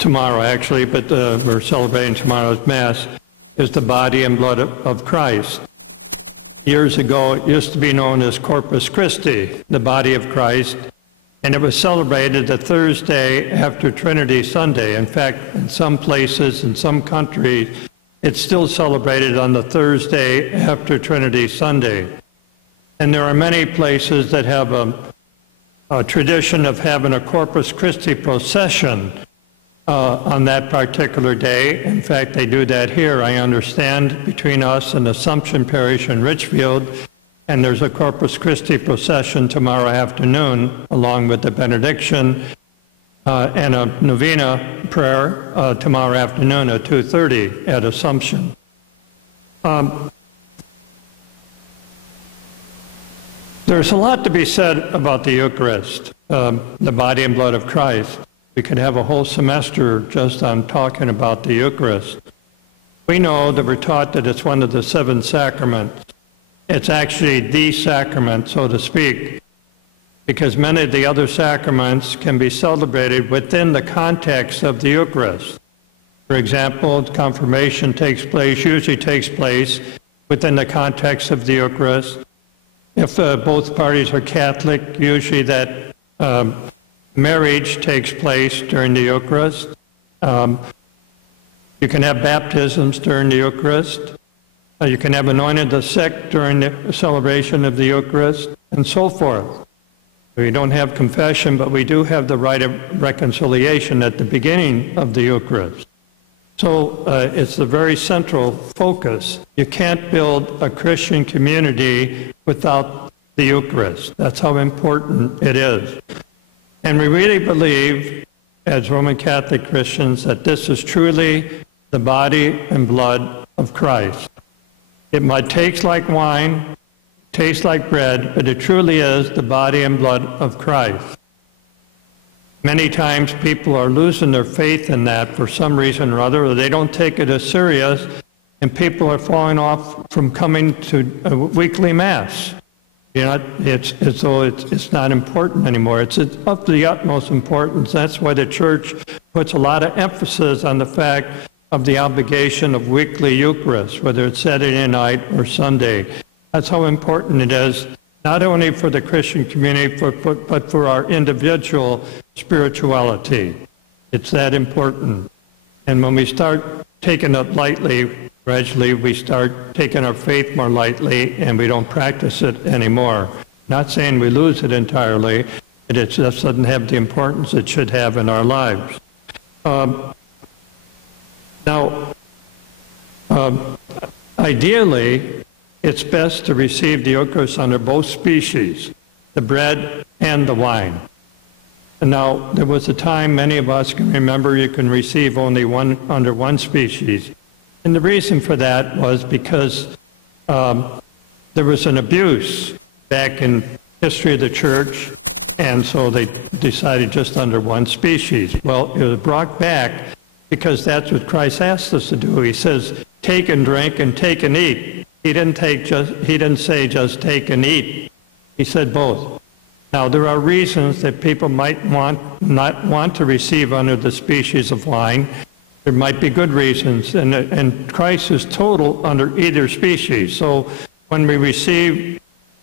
tomorrow actually, but we're celebrating tomorrow's Mass, is the body and blood of Christ. Years ago, it used to be known as Corpus Christi, the body of Christ, and it was celebrated the Thursday after Trinity Sunday. In fact, in some places, in some countries, it's still celebrated on the Thursday after Trinity Sunday. And there are many places that have a tradition of having a Corpus Christi procession on that particular day. In fact, they do that here, I understand, between us and Assumption Parish in Richfield. And there's a Corpus Christi procession tomorrow afternoon, along with the benediction and a novena prayer tomorrow afternoon at 2:30 at Assumption. There's a lot to be said about the Eucharist, the body and blood of Christ. We could have a whole semester just on talking about the Eucharist. We know that we're taught that it's one of the 7 sacraments. It's actually the sacrament, so to speak, because many of the other sacraments can be celebrated within the context of the Eucharist. For example, confirmation usually takes place within the context of the Eucharist. If both parties are Catholic, usually that marriage takes place during the Eucharist. You can have baptisms during the Eucharist. You can have anointing the sick during the celebration of the Eucharist, and so forth. We don't have confession, but we do have the rite of reconciliation at the beginning of the Eucharist. So it's a very central focus. You can't build a Christian community without the Eucharist. That's how important it is. And we really believe, as Roman Catholic Christians, that this is truly the body and blood of Christ. It might taste like wine, taste like bread, but it truly is the body and blood of Christ. Many times people are losing their faith in that for some reason or other, or they don't take it as serious, and people are falling off from coming to a weekly Mass. You know, it's as though it's not important anymore. It's of the utmost importance. That's why the Church puts a lot of emphasis on the fact of the obligation of weekly Eucharist, whether it's Saturday night or Sunday. That's how important it is, not only for the Christian community, but for our individual spirituality. It's that important. And when we start taking it lightly, gradually we start taking our faith more lightly and we don't practice it anymore. Not saying we lose it entirely, but it just doesn't have the importance it should have in our lives. Ideally, it's best to receive the Eucharist under both species, the bread and the wine. And now, there was a time, many of us can remember, you can receive only one under one species. And the reason for that was because there was an abuse back in history of the Church, and so they decided just under one species. Well, it was brought back because that's what Christ asked us to do. He says, take and drink and take and eat. He didn't say just take and eat. He said both. Now, there are reasons that people might not want to receive under the species of wine. There might be good reasons, and Christ is total under either species. So when we receive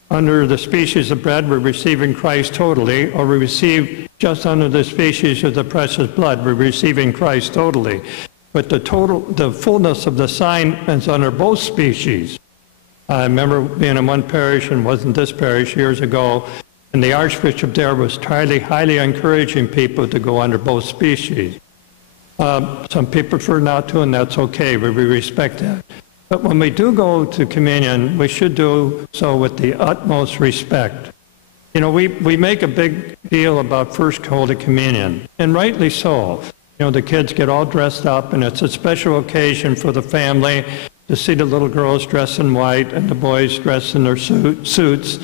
under the species of bread, we're receiving Christ totally, or we receive just under the species of the precious blood, we're receiving Christ totally. But the fullness of the sign is under both species. I remember being in one parish, and wasn't this parish, years ago, and the Archbishop there was highly encouraging people to go under both species. Some people prefer not to, and that's okay, we respect that. But when we do go to communion, we should do so with the utmost respect. You know, we make a big deal about First Holy Communion, and rightly so. You know, the kids get all dressed up, and it's a special occasion for the family to see the little girls dressed in white and the boys dressed in their suits,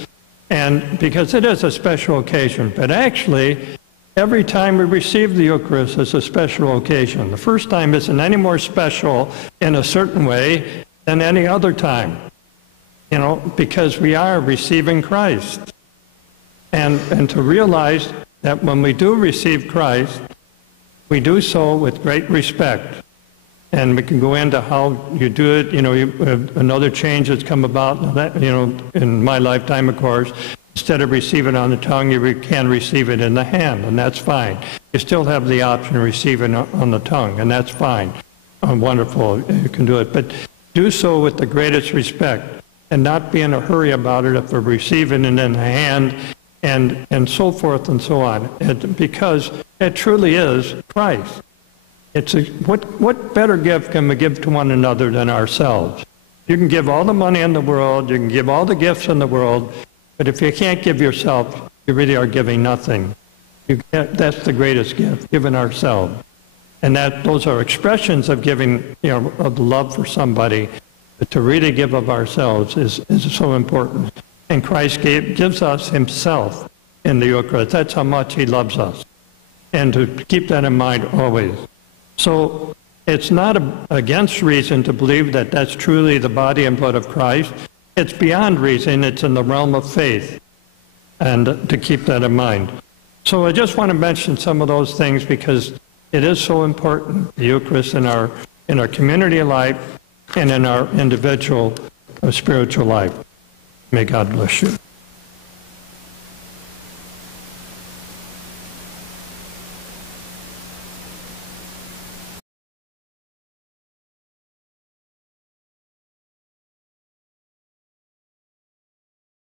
and because it is a special occasion. But actually, every time we receive the Eucharist is a special occasion. The first time isn't any more special in a certain way than any other time, you know, because we are receiving Christ. And to realize that when we do receive Christ, we do so with great respect. And we can go into how you do it. Another change that's come about, in my lifetime, of course, instead of receiving it on the tongue, you can receive it in the hand, and that's fine. You still have the option of receiving it on the tongue, and that's fine. Wonderful, you can do it. But do so with the greatest respect and not be in a hurry about it if we're receiving it in the hand and so forth and so on. Because it truly is Christ. What better gift can we give to one another than ourselves? You can give all the money in the world, you can give all the gifts in the world, but if you can't give yourself, you really are giving nothing. That's the greatest gift, giving ourselves. And those are expressions of giving, of love for somebody. But to really give of ourselves is so important. And Christ gives us himself in the Eucharist. That's how much he loves us. And to keep that in mind always. So it's not against reason to believe that that's truly the body and blood of Christ. It's beyond reason. It's in the realm of faith. And to keep that in mind. So I just want to mention some of those things because it is so important, the Eucharist in our community life and in our individual spiritual life. May God bless you.